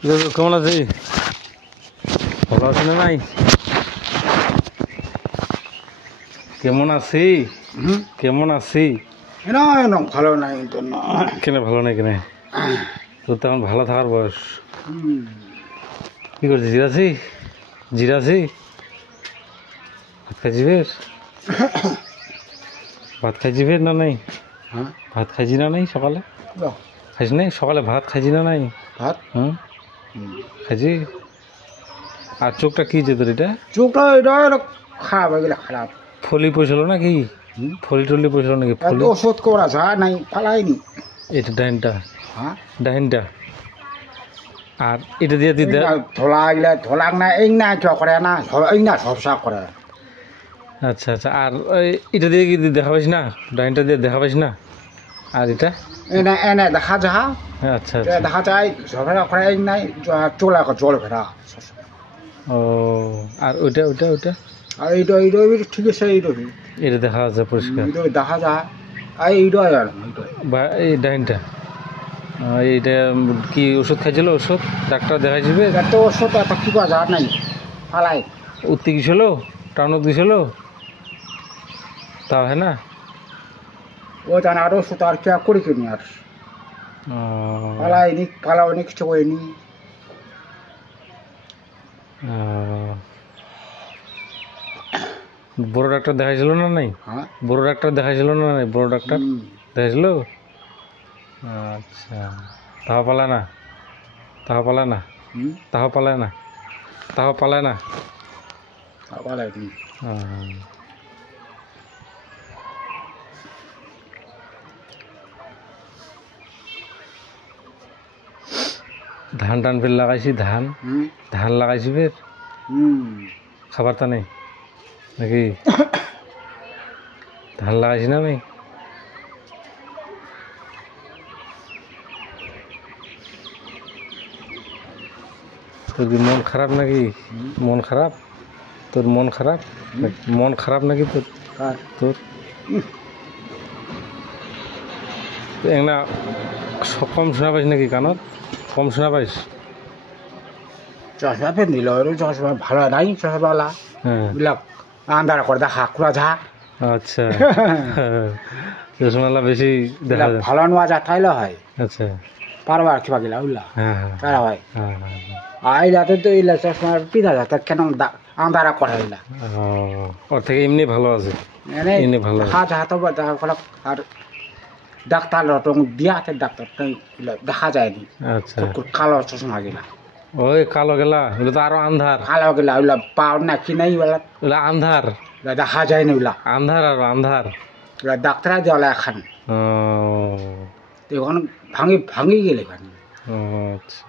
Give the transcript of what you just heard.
কেমন আছি? ভালো আছি না নাই? কেমন আছি? কেমন আছি? ভালো নাই তো না। কেন ভালো নাই? কেন তোর তো এখন ভালো থাকার বয়স। কি করছিস? জিরাছি জিরাছি ভাত খাইছি ফের? ভাত খাইছি ফের না নাই? ভাত খাইছি না নাই সকালে? খাইছি নাই সকালে? ভাত খাইছি না নাই? ভাত খাইছি। আর চোখটা কি যে তোর? এটা চোখটা এটা খারাপ হয়ে গেলে খারাপ। ফলি পয়সল নাকি? ফলি টলি পয়সল নাকি? ফলি ওষুধ করা যা নাই পালাইনি। এটা ডাইনটা, ডাইনটা। আর এটা দিয়ে তুই ধোলা গেলে ধোলাক না এই না চ করে না এই না ঝপসা করে। আচ্ছা আচ্ছা। আর এটা দিয়ে কি দেখা পাইস না? ডাইনটা দিয়ে দেখা পাইস না? আর এটা এনে এনে দেখা যা। আচ্ছা দেখা যায় ঝপসা করে এই নাই চোলা জল ভেড়া। ও আর ওইটা ওইটা ওইটা আর এইটা এইটা ঠিক আছে। এইটা এটা দেখা যাচ্ছে পরিষ্কার দেখা যায়। আর এইটা আর বা এই ডাইনটা এইটা কি ওষুধ খাইছিল? ওষুধ ডাক্তার দেখাইছিবে? এত ওষুধ এত কি করা যা নাই পালাই। উঠতে গেছিল? টাউনত গেছিল? তাও হ্যাঁ না? ও জানে আর ওষুধ আর কে করি কিনি আর পালাইনি পালাওনি কিছু করিনি। বড় ডাক্তার দেখাইছিল না নাই? বড় ডাক্তার দেখাইছিল না নাই? বড় ডাক্তার দেখাইছিল? আচ্ছা। তাও পালায় না? তাও পালায় না? তাও পালায় না? তাও পালায় না? পালাইনি। ধান টান ফের লাগাইছি? ধান ধান লাগাইছি ফের? খাবার তা নেই নাকি? ধান লাগাইছি না আমি? তোর কি মন খারাপ নাকি? মন খারাপ? তোর মন খারাপ? মন খারাপ নাকি তোর? তোর না কম শোনা পাইস নাকি? কানত কম শোনা পাইস? চশমা ফের নিল চশমা ভালো নাই চশমাওয়ালা বিলাক আন্ধার করে দেখা কুড়া যা। আচ্ছা। চশমালা বেশি দেখা যায় ভালো নোয়া যা তাইলে হয়। আচ্ছা পারবার কিবা গেলা উল্লা তারা হয়। হ্যাঁ এই রাতে তো ইলা চশমা পিঠা যা কেন আন্ধারা করে ইলা ওর থেকে এমনি ভালো আছে। এমনি ভালো দেখা যা তো আর ডাক্তার রটং দিয়া আছে ডাক্তার দেখা যায়নি। আচ্ছা কালো চশমা গেলা ওই কালো গেলা ওগুলো তো আরো আন্ধার। কালো গেলা ওইলা পাও না কি নাই ওগুলা আন্ধার দেখা যায় না ওইলা আন্ধার আর আন্ধার ডাক্তার দেওয়ালা এখন এখন ভাঙি ভাঙি গেলে আচ্ছা।